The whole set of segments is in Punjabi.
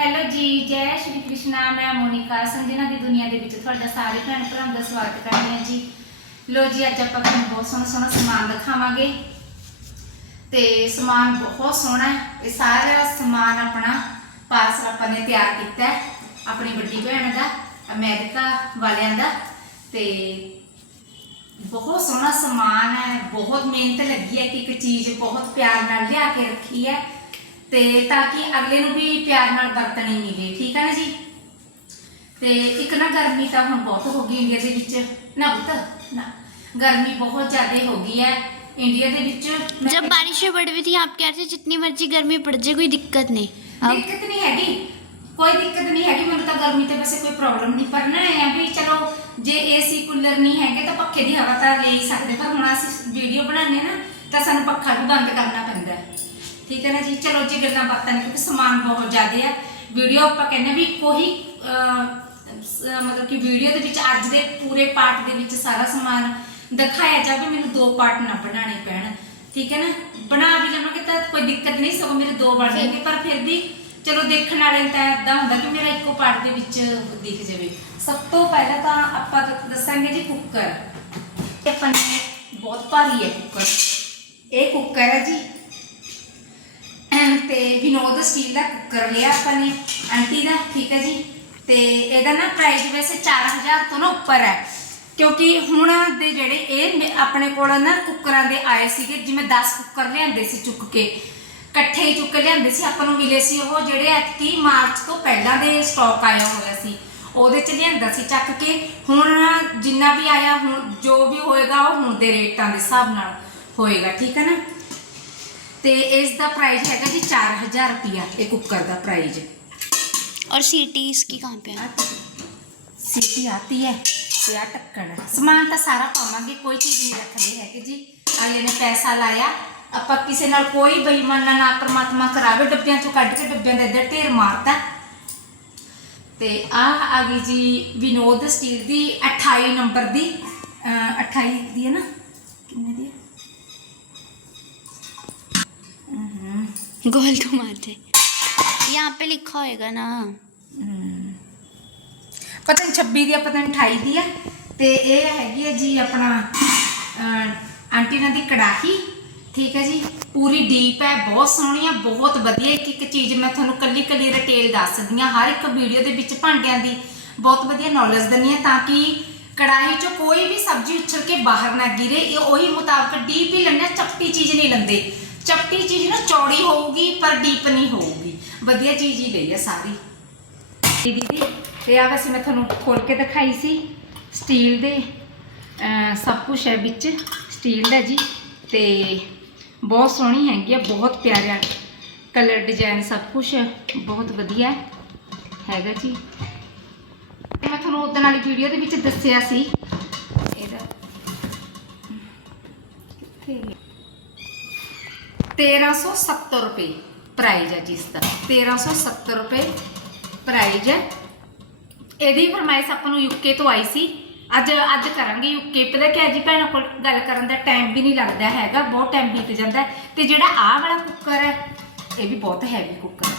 ਹੈਲੋ ਜੀ, ਜੈ ਸ਼੍ਰੀ ਕ੍ਰਿਸ਼ਨਾ, ਮੈਂ ਮੋਨਿਕਾ ਸੰਜਨਾ ਦੀ ਦੁਨੀਆ ਦੇ ਵਿੱਚ ਤੁਹਾਡਾ ਸਾਰੇ ਭੈਣ ਭਰਾਵਾਂ ਦਾ ਸਵਾਗਤ ਕਰਦੀ ਹਾਂ ਜੀ। ਲੋ ਜੀ, ਅੱਜ ਆਪਾਂ ਤੁਹਾਨੂੰ ਬਹੁਤ ਸੋਹਣਾ ਸੋਹਣਾ ਸਮਾਨ ਦਿਖਾਵਾਂਗੇ। ਤੇ ਸਮਾਨ ਬਹੁਤ ਸੋਹਣਾ ਹੈ। ਇਹ ਸਾਰਾ ਸਮਾਨ ਆਪਣਾ ਪਾਰਸਲ ਆਪਾਂ ਨੇ ਤਿਆਰ ਕੀਤਾ ਹੈ, ਆਪਣੀ ਵੱਡੀ ਭੈਣ ਦਾ, ਅਮਰੀਕਾ ਵਾਲਿਆਂ ਦਾ। ਤੇ ਬਹੁਤ ਸੋਹਣਾ ਸਮਾਨ ਹੈ, ਬਹੁਤ ਮਿਹਨਤ ਲੱਗੀ ਹੈ ਕਿ ਇੱਕ ਚੀਜ਼ ਬਹੁਤ ਪਿਆਰ ਨਾਲ ਲਿਆ ਕੇ ਰੱਖੀ ਹੈ। ਤੇ ਤਾਂ ਕਿ ਅਗਲੇ ਨੂੰ ਵੀ ਪਿਆਰ ਨਾਲ ਵਰਤਣੀ ਮਿਲੇ ਠੀਕ ਹੈ ਨਾ ਜੀ ਤੇ ਇੱਕ ਨਾ ਗਰਮੀ ਤਾਂ ਹੁਣ ਬਹੁਤ ਹੋ ਗਈ ਇੰਡੀਆ ਦੇ ਵਿੱਚ ਨਾ ਪੁੱਤ ਨਾ ਗਰਮੀ ਬਹੁਤ ਜ਼ਿਆਦਾ ਹੋ ਗਈ ਹੈ ਇੰਡੀਆ ਦੇ ਵਿੱਚ ਮੈਂ- जब बारिशें बढ़ रही थी आप कह रहे थे जितनी मर्जी गर्मी पड़ जाए कोई दिक्कत नहीं अब ਦਿੱਕਤ ਨਹੀਂ ਹੈਗੀ ਕੋਈ ਦਿੱਕਤ ਨਹੀਂ ਹੈਗੀ ਮੈਨੂੰ ਤਾਂ ਗਰਮੀ ਤੇ ਵੈਸੇ ਕੋਈ ਪ੍ਰੋਬਲਮ ਨਹੀਂ ਪਰ ਨਾ ਇਹ ਆ ਵੀ ਚਲੋ ਜੇ ਏਸੀ ਕੂਲਰ ਨਹੀਂ ਹੈਗੇ ਤਾਂ ਪੱਖੇ ਦੀ ਹਵਾ ਤਾਂ ਲੈ ਹੀ ਸਕਦੇ ਪਰ ਹੁਣ ਅਸੀਂ ਵੀਡੀਓ ਬਣਾਉਂਦੇ ਨਾ ਤਾਂ ਸਾਨੂੰ ਪੱਖਾ ਵੀ ਬੰਦ ਕਰਨਾ ਪੈਂਦਾ ਹੈ। ਠੀਕ ਹੈ ਨਾ ਜੀ? ਚਲੋ ਜੀ ਗੱਲਾਂ ਬਾਤਾਂ ਨੇ ਕਿਉਂਕਿ ਸਮਾਨ ਬਹੁਤ ਜ਼ਿਆਦਾ ਹੈ ਵੀਡੀਓ ਆਪਾਂ ਕਹਿੰਦੇ ਵੀ ਕੋਈ ਮਤਲਬ ਕਿ ਵੀਡੀਓ ਦੇ ਵਿੱਚ ਅੱਜ ਦੇ ਪੂਰੇ ਪਾਰਟ ਦੇ ਵਿੱਚ ਸਾਰਾ ਸਮਾਨ ਦਿਖਾਇਆ ਜਾਵੇ ਮੈਨੂੰ ਦੋ ਪਾਰਟ ਨਾ ਬਣਾਣੇ ਪੈਣ। ਠੀਕ ਹੈ ਨਾ? ਬਣਾ ਵੀ ਲਵਾਂਗੇ ਤਾਂ ਕੋਈ ਦਿੱਕਤ ਨਹੀਂ ਸਗੋਂ ਮੇਰੇ ਦੋ ਬਣ ਜਾਣਗੇ ਪਰ ਫਿਰ ਵੀ ਚਲੋ ਦੇਖਣ ਵਾਲੇ ਨੂੰ ਤਾਂ ਇਦਾਂ ਹੁੰਦਾ ਕਿ ਮੇਰਾ ਇੱਕੋ ਪਾਰਟ ਦੇ ਵਿੱਚ ਦਿਖ ਜਾਵੇ। ਸਭ ਤੋਂ ਪਹਿਲਾਂ ਤਾਂ ਆਪਾਂ ਦੱਸਾਂਗੇ ਜੀ ਕੁੱਕਰ। ਇਹ ਆਪਾਂ ਨੇ ਬਹੁਤ ਭਾਰੀ ਹੈ ਕੁੱਕਰ। ਇਹ ਕੁੱਕਰ ਹੈ ਜੀ ਤੇ ਵਿਨੋਦ ਸਟੀਲ ਦਾ ਕੁੱਕਰ ਲਿਆ ਆਪਾਂ ਨੇ, ਆਂਟੀ ਦਾ, ਠੀਕ ਹੈ ਜੀ? ਤੇ ਇਹਦਾ ਨਾ ਪ੍ਰਾਈਸ ਵੈਸੇ 4000 ਤੋਂ ਨਾ ਉੱਪਰ ਹੈ। ਕਿਉਂਕਿ ਹੁਣ ਦੇ ਜਿਹੜੇ ਇਹ ਆਪਣੇ ਕੋਲ ਨਾ ਕੁੱਕਰਾਂ ਦੇ ਆਏ ਸੀਗੇ, ਜਿਵੇਂ 10 ਕੁੱਕਰ ਲਿਆਂਦੇ ਸੀ ਚੁੱਕ ਕੇ। ਇਕੱਠੇ ਹੀ ਚੁੱਕ ਲਿਆਂਦੇ ਸੀ, ਆਪਾਂ ਨੂੰ ਮਿਲੇ ਸੀ ਉਹ ਜਿਹੜੇ ਐਤਕੀ ਮਾਰਚ ਤੋਂ ਪਹਿਲਾਂ ਦੇ ਸਟਾਕ ਆਇਆ ਹੋਇਆ ਸੀ। ਉਹਦੇ ਚ ਲਿਆਂਦਾ ਸੀ ਚੱਕ ਕੇ। ਹੁਣ ਜਿੰਨਾ ਵੀ ਆਇਆ, ਹੁਣ ਜੋ ਵੀ ਹੋਏਗਾ, ਉਹ ਹੁਣ ਦੇ ਰੇਟਾਂ ਦੇ ਹਿਸਾਬ ਨਾਲ ਹੋਏਗਾ, ਠੀਕ ਹੈ ਨਾ? ਤੇ ਇਸ ਦਾ ਪ੍ਰਾਈਸ ਹੈਗਾ ਜੀ 4000 ਰੁਪਿਆ ਇਹ ਕੁੱਕਰ ਦਾ ਪ੍ਰਾਈਸ और सीटी इसकी कहाँ पे है ਸੀਟੀ ਆਤੀ ਹੈ ਤੇ ਆ ਟੱਕਣ ਸਮਾਨ ਤਾਂ ਸਾਰਾ ਪਾਵਾਂਗੇ ਕੋਈ ਚੀਜ਼ ਨਹੀਂ ਰੱਖਦੇ ਹੈਗੇ ਜੀ ਅਗਲੇ ਨੇ ਪੈਸਾ ਲਾਇਆ ਆਪਾਂ ਕਿਸੇ ਨਾਲ ਕੋਈ ਬੇਈਮਾਨਾ ਨਾ ਪ੍ਰਮਾਤਮਾ ਕਰਾਵੇ ਡੱਬਿਆਂ ਚੋਂ ਕੱਢ ਕੇ ਡੱਬਿਆਂ ਦੇ ਇੱਧਰ ਢੇਰ ਮਾਰਤਾ ਤੇ ਆ ਆ ਗਈ ਜੀ ਵਿਨੋਦ ਸਟੀਲ ਦੀ 28 ਨੰਬਰ ਦੀ ਅਹ 28 ਦੀ ਹੈ ਨਾ गोल तो मारते यहाँ पे लिखा होएगा ना ਪਤਾ ਨਹੀਂ 26 ਦੀ ਆ ਪਤਾ ਨਹੀਂ 28 ਦੀ ਆ ਤੇ ਇਹ ਹੈਗੀ ਹੈ ਜੀ ਆਪਣਾ ਅਹ, ਆਂਟੀ ਨਾਲ ਦੀ ਕੜਾਹੀ ਠੀਕ ਹੈ ਜੀ ਪੂਰੀ ਡੀਪ ਹੈ ਬਹੁਤ ਸੋਹਣੀ ਆ ਬਹੁਤ ਵਧੀਆ ਇੱਕ ਇੱਕ ਚੀਜ਼ ਮੈਂ ਤੁਹਾਨੂੰ ਕੱਲੀ ਕੱਲੀ ਡਿਟੇਲ ਦੱਸਦੀ ਆ ਹਰ ਇੱਕ ਵੀਡੀਓ ਦੇ ਵਿੱਚ ਭਾਂਡਿਆਂ ਦੀ ਬਹੁਤ ਵਧੀਆ ਨੌਲੇਜ ਦਿੰਦੀ ਆ ਤਾਂ ਕਿ ਕੜਾਹੀ 'ਚੋਂ ਕੋਈ ਵੀ ਸਬਜ਼ੀ ਉਛਲ ਕੇ ਬਾਹਰ ਨਾ ਗਿਰੇ ਇਹ ਉਹੀ ਮੁਤਾਬਕ ਡੀਪ ਹੀ ਲੈਣਾ ਚਪਟੀ ਚੀਜ਼ ਨਹੀਂ ਲੰਦੇ ਚਪਟੀ ਚੀਜ਼ ਨਾ ਚੌੜੀ ਹੋਊਗੀ, ਪਰ ਡੀਪ ਨਹੀਂ ਹੋਊਗੀ। ਵਧੀਆ ਚੀਜ਼ ਹੀ ਲਈ ਆ ਸਾਰੀ। ਜੀ ਦੀਦੀ ਤੇ ਆ ਵੈਸੇ ਮੈਂ ਤੁਹਾਨੂੰ ਖੋਲ ਕੇ ਦਿਖਾਈ ਸੀ ਸਟੀਲ ਦੇ ਸਭ ਕੁਝ ਹੈ ਵਿੱਚ ਸਟੀਲ ਦਾ ਜੀ, ਤੇ ਬਹੁਤ ਸੋਹਣੀ ਹੈਗੀ ਆ, ਬਹੁਤ ਪਿਆਰਾ ਕਲਰ ਡਿਜ਼ਾਈਨ ਸਭ ਕੁਝ ਬਹੁਤ ਵਧੀਆ ਹੈਗਾ ਜੀ। ਤੇ ਮੈਂ ਤੁਹਾਨੂੰ ਉਦੋਂ ਵਾਲੀ ਵੀਡੀਓ ਦੇ ਵਿੱਚ ਦੱਸਿਆ ਸੀ 1370 ਰੁਪਏ ਪ੍ਰਾਈਜ਼ ਹੈ ਜਿਸ ਦਾ। 1370 ਰੁਪਏ ਪ੍ਰਾਈਜ਼ ਹੈ। ਇਹਦੀ ਫਰਮਾਇਸ਼ ਆਪਾਂ ਨੂੰ ਯੂਕੇ ਤੋਂ ਆਈ ਸੀ। ਅੱਜ ਅੱਜ ਕਰਾਂਗੇ ਯੂਕੇ ਪਤਾ ਕਿ ਅੱਜ ਭੈਣਾਂ ਕੋਲ ਗੱਲ ਕਰਨ ਦਾ ਟਾਈਮ ਵੀ ਨਹੀਂ ਲੱਗਦਾ ਹੈਗਾ, ਬਹੁਤ ਟਾਈਮ ਬੀਤ ਜਾਂਦਾ ਹੈ। ਤੇ ਜਿਹੜਾ ਆਹ ਵਾਲਾ ਕੁੱਕਰ ਹੈ, ਇਹ ਵੀ ਬਹੁਤ ਹੈਵੀ ਕੁੱਕਰ ਹੈ।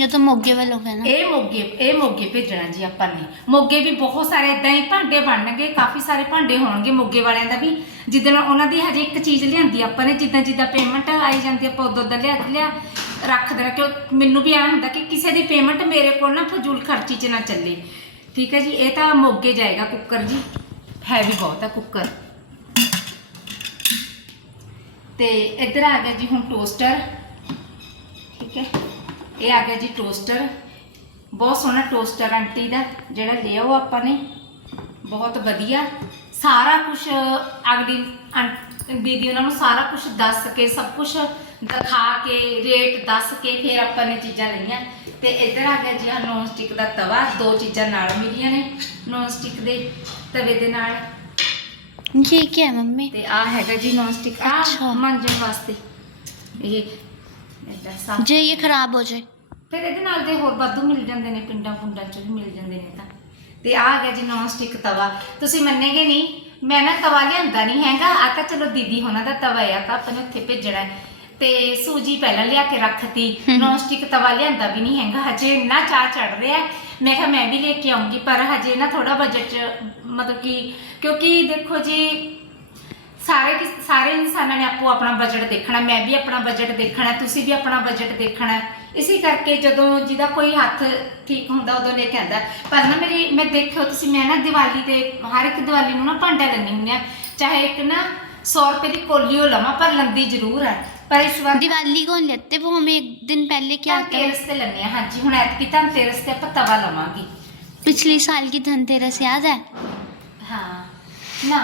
ਇਹ ਤਾਂ ਮੋਗੇ ਵੱਲੋਂ ਕਹਿਣਾ। ਇਹ ਮੋਗੇ ਇਹ ਮੋਗੇ ਭੇਜਣਾ ਜੀ ਆਪਾਂ ਨੇ। ਮੋਗੇ ਵੀ ਬਹੁਤ ਸਾਰੇ ਇਦਾਂ ਹੀ ਭਾਂਡੇ ਬਣਨਗੇ, ਕਾਫੀ ਸਾਰੇ ਭਾਂਡੇ ਹੋਣਗੇ ਮੋਗੇ ਵਾਲਿਆਂ ਦਾ ਵੀ। ਜਿੱਦਣ ਉਹਨਾਂ ਦੀ ਹਜੇ ਇੱਕ ਚੀਜ਼ ਲਿਆਂਦੀ ਆਪਾਂ ਨੇ, ਜਿੱਦਾਂ ਜਿੱਦਾਂ ਪੇਮੈਂਟ ਆਈ ਜਾਂਦੀ, ਆਪਾਂ ਉਦੋਂ ਉਦੋਂ ਲਿਆ ਲਿਆ, ਰੱਖ ਦੇਣਾ, ਕਿਉਂ ਮੈਨੂੰ ਵੀ ਐਂ ਹੁੰਦਾ ਕਿ ਕਿਸੇ ਦੀ ਪੇਮੈਂਟ ਮੇਰੇ ਕੋਲ ਨਾ ਫਜ਼ੂਲ ਖਰਚੀ 'ਚ ਨਾ ਚੱਲੇ। ਠੀਕ ਹੈ ਜੀ, ਇਹ ਤਾਂ ਮੋਗੇ ਜਾਏਗਾ ਕੁੱਕਰ ਜੀ। ਹੈ ਵੀ ਬਹੁਤ ਆ ਕੁੱਕਰ ਤੇ ਇੱਧਰ ਆ ਗਿਆ ਜੀ ਹੁਣ ਟੋਸਟਰ ਠੀਕ ਹੈ। ਇਹ ਆ ਗਿਆ ਜੀ ਟੋਸਟਰ ਬਹੁਤ ਸੋਹਣਾ ਟੋਸਟਰ ਆਂਟੀ ਦਾ ਜਿਹੜਾ ਲਿਆ ਉਹ ਆਪਾਂ ਨੇ। ਬਹੁਤ ਵਧੀਆ। ਸਾਰਾ ਕੁਝ ਅਗਲੀ ਦੀਦੀ ਉਹਨਾਂ ਨੂੰ ਸਾਰਾ ਕੁਝ ਦੱਸ ਕੇ ਸਭ ਕੁਝ ਦਿਖਾ ਕੇ ਰੇਟ ਦੱਸ ਕੇ ਫਿਰ ਆਪਾਂ ਨੇ ਚੀਜ਼ਾਂ ਲਈਆਂ। ਤੇ ਇੱਧਰ ਆ ਗਿਆ ਜੀ ਆ ਨੌਨ ਸਟਿਕ ਦਾ ਤਵਾ। ਦੋ ਚੀਜ਼ਾਂ ਨਾਲ ਮਿਲੀਆਂ ਨੇ ਨੌਨ ਸਟਿਕ ਦੇ ਤਵੇ ਦੇ ਨਾਲ। ਜੀ ਕੀ ਹੈ ਮੰਮੀ। ਤੇ ਆ ਹੈਗਾ ਜੀ ਨੌਨ ਸਟਿਕ ਆ ਮਾਂਜਣ ਵਾਸਤੇ। ਇਹ ਜੇ ਇਹ ਖਰਾਬ ਹੋ ਜਾਏ। ਫਿਰ ਇਹਦੇ ਨਾਲ ਤੇ ਹੋਰ ਵਾਧੂ ਮਿਲ ਜਾਂਦੇ ਨੇ ਪਿੰਡਾਂ ਪੁੰਡਾਂ ਚ ਵੀ ਮਿਲ ਜਾਂਦੇ ਨੇ ਤਾਂ। ਤੇ ਆ ਗਿਆ ਜੀ ਨੌਨ ਸਟਿਕ ਤਵਾ। ਤੁਸੀਂ ਮੰਨੇਗੇ ਨਹੀਂ ਮੈਂ ਨਾ ਤਵਾ ਲਿਆਂਦਾ ਨਹੀਂ ਹੈਗਾ। ਆ ਤਾਂ ਚਲੋ ਦੀਦੀ ਹੋਣਾ ਦਾ ਤਵਾ ਆ ਤਾਂ ਆਪਾਂ ਨੇ ਉੱਥੇ ਭੇਜਣਾ। ਤੇ ਸੂਜੀ ਪਹਿਲਾਂ ਲਿਆ ਕੇ ਰੱਖਤੀ। ਨੌਨ ਸਟਿਕ ਤਵਾ ਲਿਆਂਦਾ ਵੀ ਨਹੀਂ ਹੈਗਾ। ਹਜੇ ਇੰਨਾ ਚਾਹ ਚੜ ਰਿਹਾ। ਮੈਂ ਕਿਹਾ ਮੈਂ ਵੀ ਲੈ ਕੇ ਆਉਂਗੀ ਪਰ ਹਜੇ ਨਾ ਥੋੜਾ ਬਜਟ ਮਤਲਬ ਕਿ ਕਿਉਂਕਿ ਦੇਖੋ ਜੀ ਸਾਰੇ ਕਿਸ- ਸਾਰੇ ਇਨਸਾਨਾਂ ਨੇ ਆਪੋ ਆਪਣਾ ਬਜਟ ਦੇਖਣਾ ਮੈਂ ਵੀ ਆਪਣਾ ਬਜਟ ਦੇਖਣਾ ਤੁਸੀਂ ਵੀ ਆਪਣਾ ਬਜਟ ਦੇਖਣਾ ਇਸੇ ਕਰਕੇ ਜਦੋਂ ਜਿਹਦਾ ਕੋਈ ਹੱਥ ਠੀਕ ਹੁੰਦਾ ਉਦੋਂ ਲੈ ਕੇ ਆਂਦਾ ਪਰ ਨਾ ਮੇਰੀ ਮੈਂ ਦੇਖਿਓ ਤੁਸੀਂ ਮੈਂ ਨਾ ਦੀਵਾਲੀ ਤੇ ਹਰ ਇੱਕ ਦੀਵਾਲੀ ਨੂੰ ਨਾ ਭਾਂਡਾ ਲੈਣੀ ਹੁੰਦੀ ਆ ਚਾਹੇ ਇੱਕ ਨਾ 100 ਰੁਪਏ ਦੀ ਕੋਲੀ ਹੋ ਲਵਾਂ ਪਰ ਲੰਦੀ ਜ਼ਰੂਰ ਹੈ ਪਰ ਇਸ ਵਾਰ दिवाली को लेते वो हमें एक दिन पहले क्या आता है ਧਨਤੇਰਸ ਤੇ ਲੈਣੇ ਆ ਹਾਂਜੀ ਹੁਣ ਐਤਕੀ ਧਨਤੇਰਸ ਤੇ ਆਪਾਂ ਤਵਾ ਲਵਾਂਗੇ पिछले साल की धनतेरस याद है ਹਾਂ ਨਾ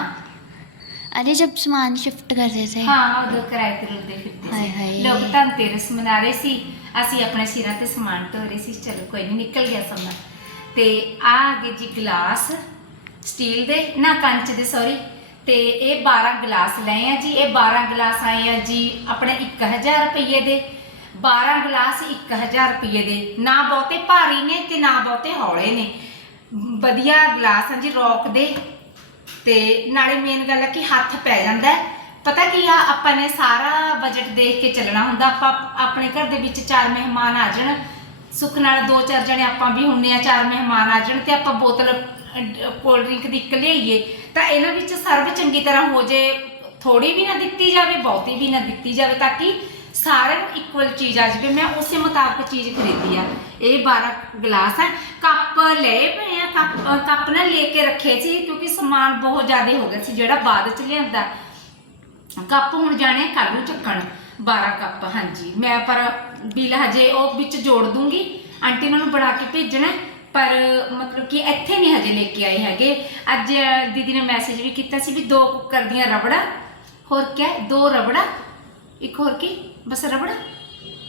अरे जब सामान शिफ्ट करते थे ਹਾਂ ਉਦੋਂ ਕਿਰਾਏ ਤੇ ਰੁਲਦੇ ਫਿਰਦੇ ਹਾਏ ਸੀ ਹਾਏ। ਲੋਕ ਧਨਤੇਰਸ ਮਨਾ ਰਹੇ ਸੀ ਅਸੀਂ ਆਪਣੇ ਸਿਰਾਂ ਤੇ ਸਮਾਨ ਢੋ ਰਹੇ ਸੀ ਚਲੋ ਕੋਈ ਨਹੀਂ ਨਿਕਲ ਗਿਆ ਸਮਾਂ ਤੇ ਆ ਆ ਗਏ ਜੀ ਗਲਾਸ ਸਟੀਲ ਦੇ ਨਾ ਕੰਚ ਦੇ ਸੌਰੀ ਤੇ ਇਹ 12 ਗਲਾਸ ਲਏ ਆ ਜੀ ਇਹ 12 ਗਲਾਸ ਆਏ ਆ ਜੀ ਆਪਣੇ 1000 ਰੁਪਏ ਦੇ 12 ਗਲਾਸ 1000 ਰੁਪਏ ਦੇ ਨਾ ਬਹੁਤੇ ਭਾਰੀ ਨੇ ਤੇ ਨਾ ਬਹੁਤੇ ਹੌਲੇ ਨੇ ਵਧੀਆ ਗਲਾਸ ਆ ਜੀ ਰੌਕ ਦੇ ਤੇ ਨਾਲੇ ਮੇਨ ਗੱਲ ਹੈ ਕਿ ਹੱਥ ਪੈ ਜਾਂਦਾ ਹੈ। ਪਤਾ ਕੀ ਆ, ਆਪਾਂ ਨੇ ਸਾਰਾ ਬਜਟ ਦੇਖ ਕੇ ਚੱਲਣਾ ਹੁੰਦਾ। ਆਪਾਂ ਆਪਣੇ ਘਰ ਦੇ ਵਿੱਚ ਚਾਰ ਮਹਿਮਾਨ ਆ ਜਾਣ। ਸੁੱਖ ਨਾਲ ਦੋ ਚਾਰ ਜਣੇ ਆਪਾਂ ਵੀ ਹੁੰਨੇ ਆ, ਚਾਰ ਮਹਿਮਾਨ ਆ ਜਾਣ ਤੇ ਆਪਾਂ ਬੋਤਲ ਕੋਲਡ ਡਰਿੰਕ ਦੀ ਇੱਕ ਲਿਆਈਏ। ਤਾਂ ਇਹਨਾਂ ਵਿੱਚ ਸਰਵ ਚੰਗੀ ਤਰ੍ਹਾਂ ਹੋ ਜੇ ਥੋੜੀ ਵੀ ਨਾ ਦਿੱਤੀ ਜਾਵੇ, ਬਹੁਤੀ ਵੀ ਨਾ ਦਿੱਤੀ ਜਾਵੇ ਤਾਂ ਕਿ ਸਾਰਿਆਂ ਨੂੰ ਇਕੁਅਲ ਚੀਜ਼ ਆ ਜਾਵੇ, ਮੈਂ ਉਸੇ ਮੁਤਾਬਕ ਚੀਜ਼ ਖਰੀਦੀ ਆ। ਇਹ 12 ਗਲਾਸ ਹੈ ਕੱਪ ਲਏ ਪਏ ਆ, ਕੱਪ ਕੱਪ ਨਾ ਲੈ ਕੇ ਰੱਖੇ ਸੀ, ਕਿਉਂਕਿ ਸਮਾਨ ਬਹੁਤ ਜ਼ਿਆਦਾ ਹੋ ਗਿਆ ਸੀ, ਜਿਹੜਾ ਬਾਅਦ ਚ ਲਿਆਂਦਾ। ਕੱਪ ਹੁਣ ਜਾਣੇ ਕੱਲ ਨੂੰ ਚੱਕਣ 12 ਕੱਪ, ਹਾਂਜੀ। ਮੈਂ ਪਰ ਬਿੱਲ ਹਜੇ ਉਹ ਵਿੱਚ ਜੋੜ ਦੂੰਗੀ। ਆਂਟੀ ਉਹਨਾਂ ਨੂੰ ਬਣਾ ਕੇ ਭੇਜਣਾ, ਪਰ ਮਤਲਬ ਕਿ ਇੱਥੇ ਨਹੀਂ ਹਜੇ ਲੈ ਕੇ ਆਏ ਹੈਗੇ। ਅੱਜ ਦੀਦੀ ਨੇ ਮੈਸੇਜ ਵੀ ਕੀਤਾ ਸੀ ਵੀ ਦੋ ਕੁੱਕਰ ਦੀਆਂ ਰਬੜਾ। ਹੋਰ ਕਿਆ, ਦੋ ਰਬੜਾ। ਇੱਕ ਹੋਰ ਕੀ? ਬਸ ਰਬੜਾ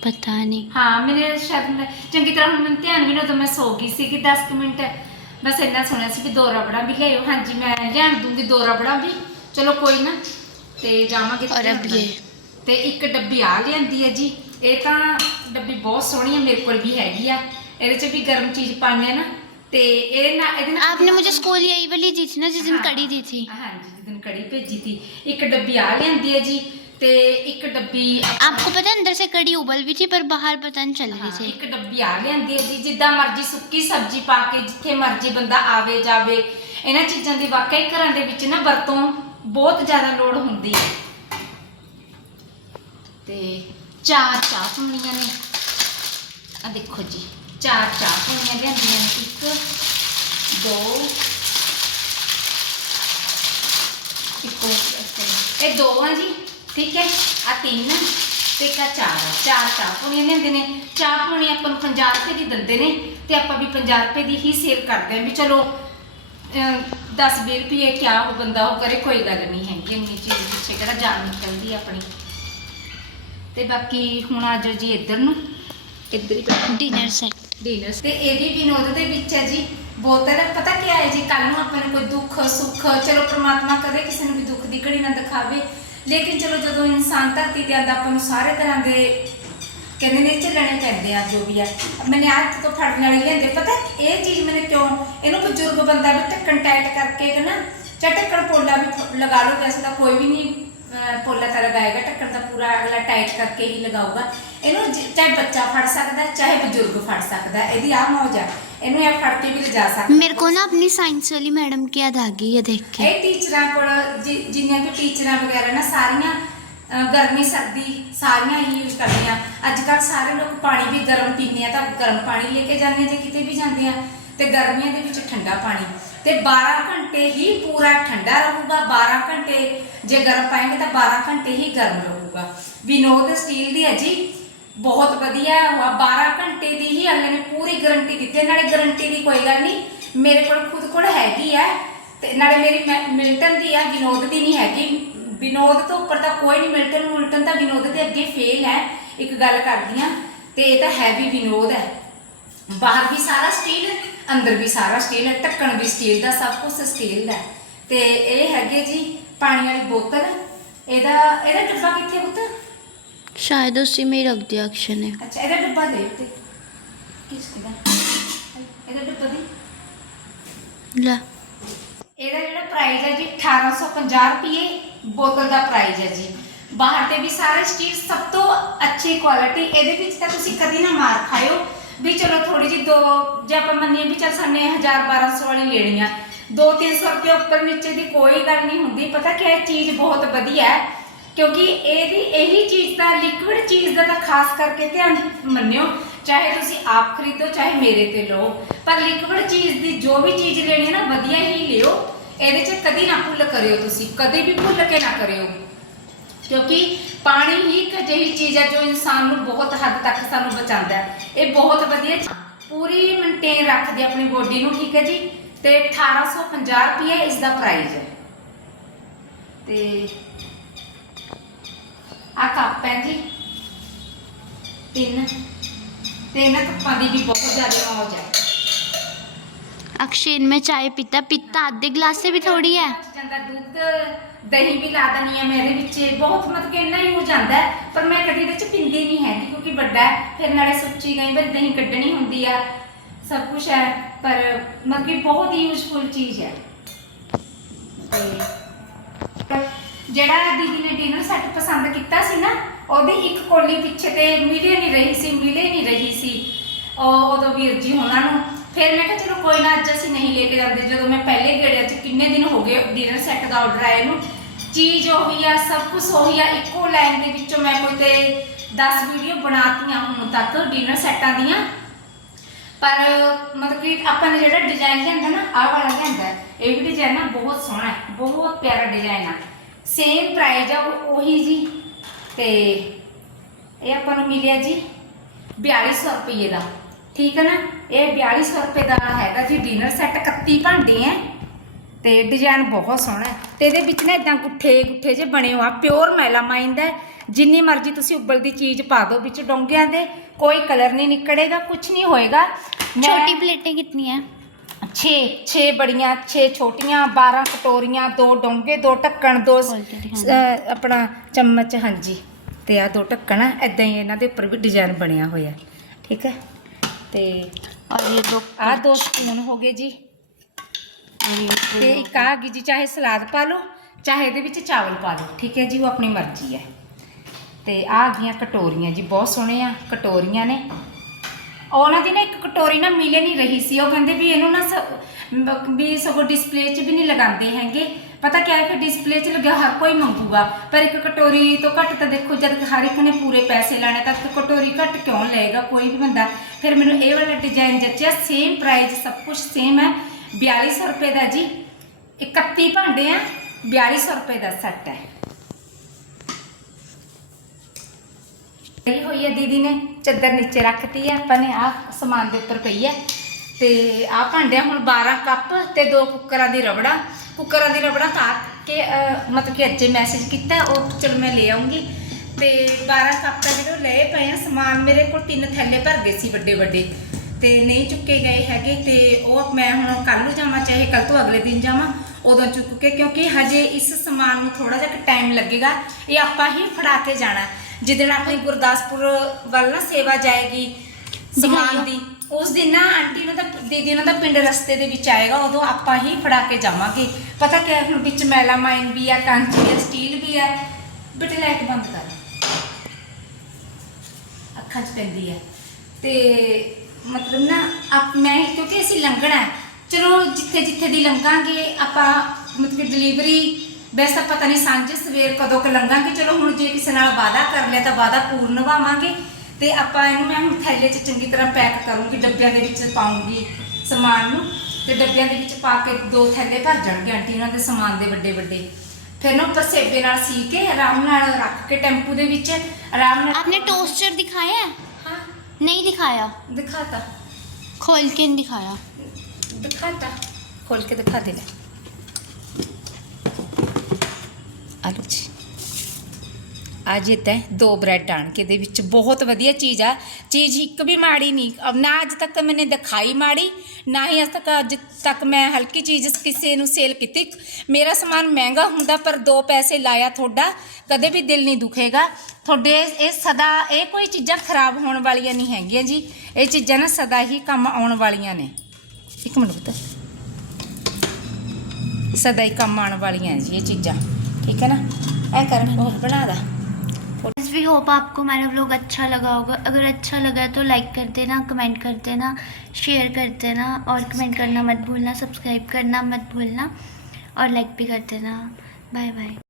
पता नहीं ਹਾਂ ਮੇਰੇ ਸ਼ਾਇਦ ਮੈਂ- ਚੰਗੀ ਤਰ੍ਹਾਂ ਹੁਣ ਮੈਨੂੰ ਧਿਆਨ ਵੀ ਨਾ ਉਦੋਂ ਮੈਂ ਸੋ ਗਈ ਸੀ ਕਿ 10 ਕੁ ਮਿੰਟ ਬਸ ਇੰਨਾ ਸੁਣਿਆ ਸੀ ਵੀ ਦੋ ਰਬੜਾਂ ਵੀ ਲਿਆਇਓ ਹਾਂਜੀ ਮੈਂ ਲਿਆਣ ਦੂੰਗੀ ਦੋ ਰਬੜਾਂ ਵੀ ਚਲੋ ਕੋਈ ਨਾ ਤੇ ਜਾਵਾਂਗੇ ਤੇ ਔਰ ਅਬ ਲਿਆਉਣਾ। ਇਹ। ਤੇ ਇੱਕ ਡੱਬੀ ਆ ਲਿਆਂਦੀ ਹੈ ਜੀ ਇਹ ਤਾਂ ਡੱਬੀ ਬਹੁਤ ਸੋਹਣੀ ਹੈ ਮੇਰੇ ਕੋਲ ਵੀ ਹੈਗੀ ਆ ਇਹਦੇ 'ਚ ਵੀ ਗਰਮ ਚੀਜ਼ ਪਾਉਂਦੇ ਆ ਨਾ ਤੇ ਇਹਦੇ ਨਾਲ ਇਹਦੇ ਨਾਲ आपने मुझे स्कूल यही वाली दी थी ना जिस दिन हाँ। कड़ी दी थी ਹਾਂਜੀ ਜਿਸ ਦਿਨ ਕੜੀ ਭੇਜੀ ਸੀ ਇੱਕ ਡੱਬੀ ਆ ਲਿਆਂਦੀ ਹੈ ਜੀ ਤੇ ਇੱਕ ਡੱਬੀ आपको पता है अंदर से कड़ी उबल भी थी पर बाहर पता नहीं चल रही ਹਾਂ, थी ਇੱਕ ਡੱਬੀ ਆ ਲਿਆਂਦੀ ਹੈ ਜੀ ਜਿੱਦਾਂ ਮਰਜ਼ੀ ਸੁੱਕੀ ਸਬਜ਼ੀ ਪਾ ਕੇ ਜਿੱਥੇ ਮਰਜ਼ੀ ਬੰਦਾ ਆਵੇ ਜਾਵੇ ਇਹਨਾਂ ਚੀਜ਼ਾਂ ਦੀ ਵਾਕਈ ਘਰਾਂ ਦੇ ਵਿੱਚ ਨਾ ਵਰਤੋਂ ਬਹੁਤ ਜ਼ਿਆਦਾ ਲੋੜ ਹੁੰਦੀ ਹੈ ਤੇ ਚਾਰ ਚਾਹ ਪੁਣੀਆਂ ਨੇ ਆ ਦੇਖੋ ਜੀ ਚਾਰ ਚਾਹ ਪੁਣੀਆਂ ਲਿਆਂਦੀਆਂ ਨੇ ਇੱਕ ਦੋ ਇੱਕ ਹੋਰ ਇਹ ਦੋ ਆ ਜੀ ਠੀਕ ਹੈ? ਆ ਤਿੰਨ ਤੇ ਕਾ ਚਾਰ। ਚਾਰ ਚਾਹ ਪੁਣੀਆਂ ਲੈਂਦੇ ਨੇ। ਚਾਹ ਪੁਣੀ ਆਪਾਂ ਨੂੰ 50 ਰੁਪਏ ਦੀ ਦਿੰਦੇ ਨੇ ਤੇ ਆਪਾਂ ਵੀ 50 ਰੁਪਏ ਦੀ ਹੀ ਸੇਲ ਕਰਦੇ ਆਂ ਵੀ ਚਲੋ 10 ਰੁਪਏ ਕਿਆ ਉਹ ਬੰਦਾ ਉਹ ਕਰੇ ਕੋਈ ਗੱਲ ਨਹੀਂ ਹੈਗੀ। ਇੰਨੀ ਚੀਜ਼ ਪਿੱਛੇ ਕਿਹੜਾ ਜਾਨ ਨਿਕਲਦੀ ਆਪਣੀ। ਤੇ ਬਾਕੀ ਹੁਣ ਆ ਜਾਓ ਜੀ ਇੱਧਰ ਨੂੰ। ਇੱਧਰ ਹੀ ਡਿਨਰ ਸੈਟ ਡਿਨਰ ਤੇ ਇਹ ਵੀ ਵਿਨੋਦ ਦੇ ਵਿੱਚ ਹੈ ਜੀ। ਬੋਤਲ ਪਤਾ ਕੀ ਹੈ ਜੀ? ਕੱਲ ਨੂੰ ਆਪਾਂ ਨੂੰ ਕੋਈ ਦੁੱਖ ਸੁੱਖ ਚਲੋ ਪ੍ਰਮਾਤਮਾ ਕਰੇ ਕਿਸੇ ਨੂੰ ਵੀ ਦੁੱਖ ਦੀ ਘੜੀ ਨਾ ਦਿਖਾਵੇ। ਲੇਕਿਨ ਚਲੋ ਜਦੋਂ ਇਨਸਾਨ ਧਰਤੀ ਤੇ ਆਂਦਾ ਆਪਾਂ ਨੂੰ ਸਾਰੇ ਤਰ੍ਹਾਂ ਦੇ ਕਹਿੰਦੇ ਨੇ ਝੱਲਣੇ ਪੈਂਦੇ ਆ, ਜੋ ਵੀ ਆ। ਮੈਨੇ ਅੱਜ ਤੋਂ ਫੜਨ ਵਾਲੀ ਲਿਆਂਦੇ। ਪਤਾ, ਇਹ ਚੀਜ਼ ਮੈਨੇ ਕਿਉਂ? ਇਹਨੂੰ ਬਜ਼ੁਰਗ ਬੰਦਾ ਵੀ ਢੱਕਣ ਟਾਈਟ ਕਰਕੇ ਕਿ ਨਾ ਚਾਹੇ ਢੱਕਣ ਪੋਲਾ ਵੀ ਲਗਾ ਲਓ, ਵੈਸੇ ਤਾਂ ਕੋਈ ਵੀ ਨਹੀਂ ਪੋਲਾ ਤਾਂ ਲਗਾਏਗਾ, ਢੱਕਣ ਦਾ ਪੂਰਾ ਅਗਲਾ ਟਾਈਟ ਕਰਕੇ ਹੀ ਲਗਾਊਗਾ। ਇਹਨੂੰ ਚਾਹੇ ਬੱਚਾ ਫੜ ਸਕਦਾ, ਚਾਹੇ ਬਜ਼ੁਰਗ ਫੜ ਸਕਦਾ, ਇਹਦੀ ਆ ਮੌਜ ਆ। ਇਹਨੂੰ ਇਹ ਫੜ ਕੇ ਵੀ ਲਿਜਾ ਸਕਦੇ ਮੇਰੇ ਕੋ ਨਾ ਆਪਣੀ ਸਾਇੰਸ ਵਾਲੀ ਮੈਡਮ ਕੀ ਆ ਗਈ ਹੈ ਦੇਖ ਕੇ ਇਹ ਟੀਚਰਾਂ ਕੋਲ ਜਿੰਨੀਆਂ ਕਿ ਟੀਚਰਾਂ ਵਗੈਰਾ ਨਾ ਸਾਰੀਆਂ ਗਰਮੀ ਸਰਦੀ ਸਾਰੀਆਂ ਹੀ ਯੂਜ਼ ਕਰਦੀਆਂ। ਅੱਜ ਕੱਲ ਸਾਰੇ ਲੋਕ ਪਾਣੀ ਵੀ ਗਰਮ ਪੀਂਦੇ ਆ ਤਾਂ ਗਰਮ ਪਾਣੀ ਲੈ ਕੇ ਜਾਂਦੇ ਜੇ ਕਿਤੇ ਵੀ ਜਾਂਦੇ ਆ। ਤੇ ਗਰਮੀਆਂ ਦੇ ਵਿੱਚ ਠੰਡਾ ਪਾਣੀ। ਤੇ 12 ਘੰਟੇ ਹੀ ਪੂਰਾ ਠੰਡਾ ਰਹੂਗਾ 12 ਘੰਟੇ ਜੇ ਗਰਮ ਪਾਏਂਗੇ ਤਾਂ 12 ਘੰਟੇ ਹੀ ਗਰਮ ਰਹੂਗਾ। ਵਿਨੋਦ ਸਟੀਲ ਦੀ ਹੈ ਜੀ। ਬਹੁਤ ਵਧੀਆ ਹੋਆ 12 ਘੰਟੇ ਦੀ ਹੀ ਅਗਲੇ ਨੇ ਪੂਰੀ ਗਾਰੰਟੀ ਦਿੱਤੀ ਹੈ। ਨਾਲੇ ਗਾਰੰਟੀ ਦੀ ਕੋਈ ਗੱਲ ਨਹੀਂ, ਮੇਰੇ ਕੋਲ ਖੁਦ ਕੋਲ ਹੈਗੀ ਹੈ। ਤੇ ਨਾਲੇ ਮੇਰੀ ਮੈਂ- ਮਿਲਟਨ ਦੀ ਆ ਵਿਨੋਦ ਦੀ ਨਹੀਂ ਹੈਗੀ। ਵਿਨੋਦ ਤੋਂ ਉੱਪਰ ਤਾਂ ਕੋਈ ਨਹੀਂ, ਮਿਲਟਨ ਮਿਲਟਨ ਤਾਂ ਵਿਨੋਦ ਦੇ ਅੱਗੇ ਫੇਲ ਹੈ। ਇੱਕ ਗੱਲ ਕਰਦੀ ਆ ਤੇ ਇਹ ਤਾਂ ਹੈ ਵੀ ਵਿਨੋਦ ਹੈ। ਬਾਹਰ ਵੀ ਸਾਰਾ ਸਟੀਲ ਅੰਦਰ ਵੀ ਸਾਰਾ ਸਟੀਲ ਹੈ ਢੱਕਣ ਵੀ ਸਟੀਲ ਦਾ ਸਭ ਕੁਝ ਸਟੀਲ ਦਾ। ਹੈ। ਤੇ ਇਹ ਹੈਗੇ ਜੀ ਪਾਣੀ ਵਾਲੀ ਬੋਤਲ। ਇਹਦਾ ਇਹਦਾ ਡੱਬਾ ਕਿੱਥੇ ਹੈ ਪੁੱਤ? शायद उसी में ही रख दिया अक्षय ने ਅੱਛਾ ਇਹਦਾ ਡੱਬਾ ਦੇ ਉੱਤੇ ਕਿਸ ਦਾ ਇਹਦਾ ਡੱਬਾ ਦੇ ला ਇਹਦਾ ਜਿਹੜਾ ਪ੍ਰਾਈਸ ਹੈ ਜੀ 1850 ਰੁਪਏ ਬੋਤਲ ਦਾ ਪ੍ਰਾਈਸ ਹੈ ਜੀ ਬਾਹਰ ਤੇ ਵੀ ਸਾਰੇ ਸਟੀਲ ਸਭ ਤੋਂ ਅੱਛੀ ਕੁਆਲਿਟੀ ਇਹਦੇ ਵਿੱਚ ਤਾਂ ਤੁਸੀਂ ਕਦੀ ਨਾ ਮਾਰ ਖਾਇਓ ਵੀ ਚਲੋ ਥੋੜੀ ਜਿਹੀ ਦੋ ਜੇ ਆਪਾਂ ਮੰਨੀਏ ਵੀ ਚੱਲ ਸਾਨੇ 1000 1200 ਵਾਲੀ ਲੈਣੀ ਆ 2-300 ਰੁਪਏ ਉੱਪਰ ਨੀਚੇ ਦੀ ਕੋਈ ਗੱਲ ਨਹੀਂ ਹੁੰਦੀ ਪਤਾ ਕਿ ਇਹ ਚੀਜ਼ ਬਹੁਤ ਵਧੀਆ ਹੈ ਕਿਉਂਕਿ ਇਹਦੀ ਇਹੀ ਚੀਜ਼ ਦਾ ਲਿਕੁਇਡ ਚੀਜ਼ ਦਾ ਤਾਂ ਖਾਸ ਕਰਕੇ ਧਿਆਨ ਮੰਨਿਓ, ਚਾਹੇ ਤੁਸੀਂ ਆਪ ਖਰੀਦੋ, ਚਾਹੇ ਮੇਰੇ ਤੇ ਲਓ, ਪਰ ਲਿਕਵਿਡ ਚੀਜ਼ ਦੀ ਜੋ ਵੀ ਚੀਜ਼ ਲੈਣੀ ਹੈ ਨਾ, ਵਧੀਆ ਹੀ ਲਿਓ। ਇਹਦੇ 'ਚ ਕਦੀ ਨਾ ਭੁੱਲ ਕਰਿਓ ਤੁਸੀਂ, ਕਦੇ ਵੀ ਭੁੱਲ ਕੇ ਨਾ ਕਰਿਓ। ਕਿਉਂਕਿ ਪਾਣੀ ਹੀ ਇੱਕ ਅਜਿਹੀ ਚੀਜ਼ ਹੈ ਜੋ ਇਨਸਾਨ ਨੂੰ ਬਹੁਤ ਹੱਦ ਤੱਕ ਸਾਨੂੰ ਬਚਾਉਂਦਾ ਹੈ। ਇਹ ਬਹੁਤ ਵਧੀਆ ਪੂਰੀ ਮੇਨਟੇਨ ਰੱਖਦੀ ਆਪਣੀ ਬੋਡੀ ਨੂੰ, ਠੀਕ ਹੈ ਜੀ? ਤੇ 1850 ਰੁਪਏ ਇਸ ਦਾ ਪ੍ਰਾਈਸ ਹੈ। ਤੇ ਆ ਕੱਪ ਹੈ ਜੀ ਤਿੰਨ ਤੇ ਇਹਨਾਂ ਕੱਪਾਂ ਦੀ ਵੀ ਬਹੁਤ ਜ਼ਿਆਦਾ ਮੌਜ ਹੈ अक्षय इनमें चाय पीता पीता आधे गिलास से भी थोड़ी है ਜਾਂਦਾ ਦੁੱਧ ਦਹੀਂ ਵੀ ਲਾ ਦਨੀ ਆ ਮੇਰੇ ਵਿੱਚ ਬਹੁਤ ਮਤਲਬ ਕਿ ਇੰਨਾ ਯੂਜ਼ ਆਂਦਾ ਹੈ, ਪਰ ਮੈਂ ਕਦੀ ਇਹਦੇ ਚ ਪਿੰਦੀ ਨਹੀਂ ਹੈਗੀ ਕਿਉਂਕਿ ਵੱਡਾ ਹੈ ਫਿਰ ਨਾਲੇ ਸੁੱਚੀ ਕਈ ਵਾਰ ਦਹੀਂ ਕੱਢਣੀ ਹੁੰਦੀ ਆ ਸਭ ਕੁਝ ਹੈ ਪਰ ਮਤਲਬ ਕਿ ਬਹੁਤ ਯੂਜ਼ਫੁਲ ਚੀਜ਼ ਹੈ ਤੇ ਜਿਹੜਾ ਦੀਦੀ ਨੇ ਡਿਨਰ ਸੈੱਟ ਪਸੰਦ ਕੀਤਾ ਸੀ ਨਾ, ਉਹਦੀ ਇੱਕ ਕੋਲੀ ਪਿੱਛੇ ਤੇ ਮਿਲੇ ਨਹੀਂ ਰਹੀ ਸੀ, ਮਿਲੇ ਨਹੀਂ ਰਹੀ ਸੀ। ਉਹ ਉਦੋਂ ਵੀਰ ਜੀ ਉਹਨਾਂ ਨੂੰ, ਫਿਰ ਮੈਂ ਕਿਹਾ ਚਲੋ ਕੋਈ ਨਾ, ਅੱਜ ਅਸੀਂ ਨਹੀਂ ਲੈ ਕੇ ਜਾਂਦੇ। ਜਦੋਂ ਮੈਂ ਪਹਿਲੇ ਗੇੜਿਆ ਚ ਕਿੰਨੇ ਦਿਨ ਹੋ ਗਏ ਡਿਨਰ ਸੈੱਟ ਦਾ ਆਰਡਰ ਆਇਆ ਨੂੰ, ਚੀਜ਼ ਉਹੀ ਆ, ਸਭ ਕੁਝ ਉਹੀ ਆ, ਇੱਕੋ ਲਾਈਨ ਦੇ ਵਿੱਚੋਂ ਮੈਂ ਕੋਈ ਤੇ 10 ਵੀਡੀਓ ਬਣਾਤੀਆਂ ਹੁਣ ਤੱਕ ਡਿਨਰ ਸੈੱਟਾਂ ਦੀਆਂ। ਪਰ ਮਤਲਬ ਕਿ ਆਪਾਂ ਨੇ ਜਿਹੜਾ ਡਿਜ਼ਾਈਨ ਲਿਆਂਦਾ ਨਾ, ਆਹ ਵਾਲਾ ਲਿਆਂਦਾ, ਇਹ ਵੀ ਡਿਜ਼ਾਈਨ ਨਾ ਬਹੁਤ ਸੋਹਣਾ ਹੈ, ਬਹੁਤ ਪਿਆਰਾ ਡਿਜ਼ਾਈਨ ਆ। ਸੇਮ ਪ੍ਰਾਈਸ ਆ ਉਹ- ਉਹੀ ਜੀ ਤੇ ਇਹ ਆਪਾਂ ਨੂੰ ਮਿਲਿਆ ਜੀ 4200 ਰੁਪਏ ਦਾ ਠੀਕ ਹੈ ਨਾ ਇਹ 4200 ਰੁਪਏ ਦਾ ਹੈਗਾ ਜੀ ਡਿਨਰ ਸੈੱਟ 31 ਭਾਂਡੇ ਹੈ ਤੇ ਡਿਜ਼ਾਈਨ ਬਹੁਤ ਸੋਹਣਾ ਹੈ ਤੇ ਇਹਦੇ ਵਿੱਚ ਨਾ ਇਦਾਂ ਗੁੱਠੇ ਗੁੱਠੇ ਜੇ ਬਣੇ ਹੋਆ ਪਿਓਰ ਮੈਲਾਮਾਈਨ ਦਾ ਹੈ। ਜਿੰਨੀ ਮਰਜ਼ੀ ਤੁਸੀਂ ਉਬਲਦੀ ਚੀਜ਼ ਪਾ ਦਿਓ ਵਿੱਚ ਡੋਂਗਿਆਂ ਦੇ ਕੋਈ ਕਲਰ ਨਹੀਂ ਨਿਕਲੇਗਾ ਕੁਝ ਨਹੀਂ ਹੋਏਗਾ ਮੈਂ- छोटी प्लेटें कितनी है 6 6 ਬੜੀਆਂ 6 ਛੋਟੀਆਂ 12 ਕਟੋਰੀਆਂ ਦੋ ਡੋਂਗੇ ਦੋ ਢੱਕਣ ਦੋ ਸ- ਖੋਲ ਕੇ ਦਿਖਾਣਾ। ਅਹ ਆਪਣਾ ਚਮਚ ਹਾਂਜੀ ਤੇ ਆ ਦੋ ਢੱਕਣ ਐਦਾਂ ਹੀ ਇਹਨਾਂ ਦੇ ਉੱਪਰ ਵੀ ਡਿਜ਼ਾਈਨ ਬਣਿਆ ਹੋਇਆ ਠੀਕ ਹੈ ਤੇ और ये दो ਆ ਦੋ ਸਪੂਨ ਹੋ ਗਏ ਜੀ और ये ਤੇ दो- ਇੱਕ ਆ ਗਈ ਜੀ ਚਾਹੇ ਸਲਾਦ ਪਾ ਲਓ ਚਾਹੇ ਇਹਦੇ ਵਿੱਚ ਚਾਵਲ ਪਾ ਲਓ ਠੀਕ ਹੈ ਜੀ ਉਹ ਆਪਣੀ ਮਰਜ਼ੀ ਹੈ ਤੇ ਆ ਗਈਆਂ ਕਟੋਰੀਆਂ ਜੀ ਬਹੁਤ ਸੋਹਣੇ ਆ ਕਟੋਰੀਆਂ ਨੇ ਉਹਨਾਂ ਦੀ ਨਾ ਇੱਕ ਕਟੋਰੀ ਨਾ ਮਿਲ ਨਹੀਂ ਰਹੀ ਸੀ। ਉਹ ਕਹਿੰਦੇ ਵੀ ਇਹਨੂੰ ਨਾ ਸ- ਵੀ ਸਗੋਂ ਡਿਸਪਲੇ 'ਚ ਵੀ ਨਹੀਂ ਲਗਾਉਂਦੇ ਹੈਗੇ। ਪਤਾ ਕਿਆ ਹੈ, ਫਿਰ ਡਿਸਪਲੇ 'ਚ ਲੱਗਿਆ ਹਰ ਕੋਈ ਮੰਗੂਗਾ। ਪਰ ਇੱਕ ਕਟੋਰੀ ਤੋਂ ਘੱਟ ਤਾਂ ਦੇਖੋ, ਜਦ ਹਰ ਇੱਕ ਨੇ ਪੂਰੇ ਪੈਸੇ ਲੈਣੇ, ਤਾਂ ਇੱਕ ਕਟੋਰੀ ਘੱਟ ਕਿਉਂ ਲਏਗਾ ਕੋਈ ਵੀ ਬੰਦਾ? ਫਿਰ ਮੈਨੂੰ ਇਹ ਵਾਲਾ ਡਿਜ਼ਾਈਨ ਜੱਚਿਆ ਸੇਮ ਪ੍ਰਾਈਸ ਸਭ ਕੁਝ ਸੇਮ ਹੈ। 4200 ਰੁਪਏ ਦਾ ਜੀ। 31 ਭਾਂਡੇ ਆ 4200 ਰੁਪਏ ਦਾ ਸੈੱਟ ਹੈ। ਇਹ ਹੋਈ ਹੈ ਦੀਦੀ ਨੇ, ਚੱਦਰ ਨੀਚੇ ਰੱਖਤੀ ਹੈ, ਆਪਾਂ ਨੇ ਆ ਸਮਾਨ ਦੇ ਉੱਪਰ ਪਈ ਹੈ। ਤੇ ਆ ਭਾਂਡਿਆਂ ਹੁਣ 12 ਕੱਪ ਤੇ ਦੋ ਕੁੱਕਰਾਂ ਦੀ ਰਬੜਾ। ਕੁੱਕਰਾਂ ਦੀ ਰਬੜਾ ਤਾਂ ਕਿ ਮਤਲਬ ਕਿ ਅੱਜੇ ਮੈਸੇਜ ਕੀਤਾ, ਉਹ ਚਲ ਮੈਂ ਲੈ ਆਉਂਗੀ। ਤੇ 12 ਕੱਪ ਤਾਂ ਜਿਹੜੇ ਲਏ ਪਏ ਆ, ਸਮਾਨ ਮੇਰੇ ਕੋਲ ਤਿੰਨ ਥੈਲੇ ਭਰ ਗਏ ਸੀ ਵੱਡੇ ਵੱਡੇ। ਤੇ ਨਹੀਂ ਚੁੱਕੇ ਗਏ ਹੈਗੇ, ਤੇ ਉਹ ਮੈਂ ਹੁਣ ਕੱਲ ਨੂੰ ਜਾਵਾਂ, ਚਾਹੇ ਕੱਲ ਤੋਂ ਅਗਲੇ ਦਿਨ ਜਾਵਾਂ, ਉਦੋਂ ਚੁੱਕ ਕੇ, ਕਿਉਂਕਿ ਹਜੇ ਇਸ ਸਮਾਨ ਨੂੰ ਥੋੜਾ ਜਿਹਾ ਟਾਈਮ ਲੱਗੇਗਾ। ਇਹ ਆਪਾਂ ਹੀ ਫੜਾ ਕੇ ਜਾਣਾ। ਜਿੱਦਣ ਆਪਣੀ ਗੁਰਦਾਸਪੁਰ ਵੱਲ ਨਾ ਸੇਵਾ ਜਾਏਗੀ ਸਮਾਨ ਦੀ ਉਸ ਦਿਨ ਨਾ ਆਂਟੀ ਨੂੰ ਤਾਂ ਦੀਦੀ ਨੂੰ ਤਾਂ ਪਿੰਡ ਰਸਤੇ ਦੇ ਵਿੱਚ ਆਏਗਾ ਉਦੋਂ ਆਪਾਂ ਹੀ ਫੜਾ ਕੇ ਜਾਵਾਂਗੇ। ਪਤਾ ਕਿ ਹੁਣ ਵਿੱਚ ਮੈਲਾਮਾਈਨ ਵੀ ਆ ਕੰਚ ਆ ਸਟੀਲ ਵੀ ਆ ਬੇਟੇ ਲਾਈਟ ਬੰਦ ਕਰ। ਅੱਖਾਂ 'ਚ ਪੈਂਦੀ ਹੈ ਤੇ ਮਤਲਬ ਨਾ ਆਪ ਮੈਂ ਕਿਉਂਕਿ ਅਸੀਂ ਲੰਘਣਾ ਚਲੋ ਜਿੱਥੇ ਜਿੱਥੇ ਦੀ ਲੰਘਾਂਗੇ ਆਪਾਂ ਮਤਲਬ ਡਿਲੀਵਰੀ ਵੈਸੇ ਤਾਂ ਪਤਾ ਨਹੀਂ ਸਾਂਝੇ ਸਵੇਰ ਕਦੋਂ ਕ ਲੰਘਾਂਗੇ ਚਲੋ ਹੁਣ ਜੇ ਕਿਸੇ ਨਾਲ ਵਾਅਦਾ ਕਰ ਲਿਆ ਤਾਂ ਵਾਅਦਾ ਪੂਰਨ ਨਿਭਾਵਾਂਗੇ ਤੇ ਆਪਾਂ ਇਹਨੂੰ ਮੈਂ ਹੁਣ ਥੈਲੇ 'ਚ ਚੰਗੀ ਤਰ੍ਹਾਂ ਪੈਕ ਕਰੂੰਗੀ ਡੱਬਿਆਂ ਦੇ ਵਿੱਚ ਪਾਉਂਗੀ ਸਮਾਨ ਨੂੰ ਤੇ ਡੱਬਿਆਂ ਦੇ ਵਿੱਚ ਪਾ ਕੇ ਦੋ ਥੈਲੇ ਭਰ ਜਾਣਗੇ ਆਂਟੀ ਉਹਨਾਂ ਦੇ ਸਮਾਨ ਦੇ ਵੱਡੇ ਵੱਡੇ ਫਿਰ ਨਾ ਉੱਪਰ ਸੇਬੇ ਨਾਲ ਸੀ ਕੇ ਆਰਾਮ ਨਾਲ ਰੱਖ ਕੇ ਟੈਂਪੂ ਦੇ ਵਿੱਚ ਆਰਾਮ ਨਾਲ आपने टोस्टर दिखाया है ਹਾਂ नहीं दिखाया ਦਿਖਾਤਾ खोल के नहीं दिखाया ਦਿਖਾਤਾ ਖੋਲ ਕੇ ਦਿਖਾ ਦੇ ਲੈ ਆਲੂ ਜੀ। ਅੱਜ ਇਹ ਦੋ ਬ੍ਰੈਡ ਆਣ ਕੇ ਦੇ ਵਿੱਚ ਬਹੁਤ ਵਧੀਆ ਚੀਜ਼ ਆ। ਚੀਜ਼ ਇੱਕ ਵੀ ਮਾੜੀ ਨਹੀਂ। ਅਬ ਨਾ ਅੱਜ ਤੱਕ ਮੈਨੇ ਦਿਖਾਈ ਮਾੜੀ, ਨਾ ਹੀ ਅੱਜ ਤੱਕ ਅੱਜ ਤੱਕ ਮੈਂ ਹਲਕੀ ਚੀਜ਼ ਕਿਸੇ ਨੂੰ ਸੇਲ ਕੀਤੀ। ਮੇਰਾ ਸਮਾਨ ਮਹਿੰਗਾ ਹੁੰਦਾ, ਪਰ ਦੋ ਪੈਸੇ ਲਾਇਆ ਤੁਹਾਡਾ, ਕਦੇ ਵੀ ਦਿਲ ਨਹੀਂ ਦੁਖੇਗਾ। ਤੁਹਾਡੇ ਇਹ ਸਦਾ, ਇਹ ਕੋਈ ਚੀਜ਼ਾਂ ਖਰਾਬ ਹੋਣ ਵਾਲੀਆਂ ਨਹੀਂ ਹੈਗੀਆਂ ਜੀ। ਇਹ ਚੀਜ਼ਾਂ ਨਾ ਸਦਾ ਹੀ ਕੰਮ ਆਉਣ ਵਾਲੀਆਂ ਨੇ। ਇੱਕ ਮਿੰਟ ਪੁੱਤ। ਸਦਾ ਹੀ ਕੰਮ ਆਉਣ ਵਾਲੀਆਂ ਜੀ, ਇਹ ਚੀਜ਼ਾਂ। ठीक है ना? ऐ कर बना दा भी होप आपको हमारा व्लॉग अच्छा लगा होगा। अगर अच्छा लगा तो लाइक कर देना कमेंट कर देना शेयर कर देना और कमेंट करना मत भूलना सब्सक्राइब करना मत भूलना और लाइक भी कर देना। Bye bye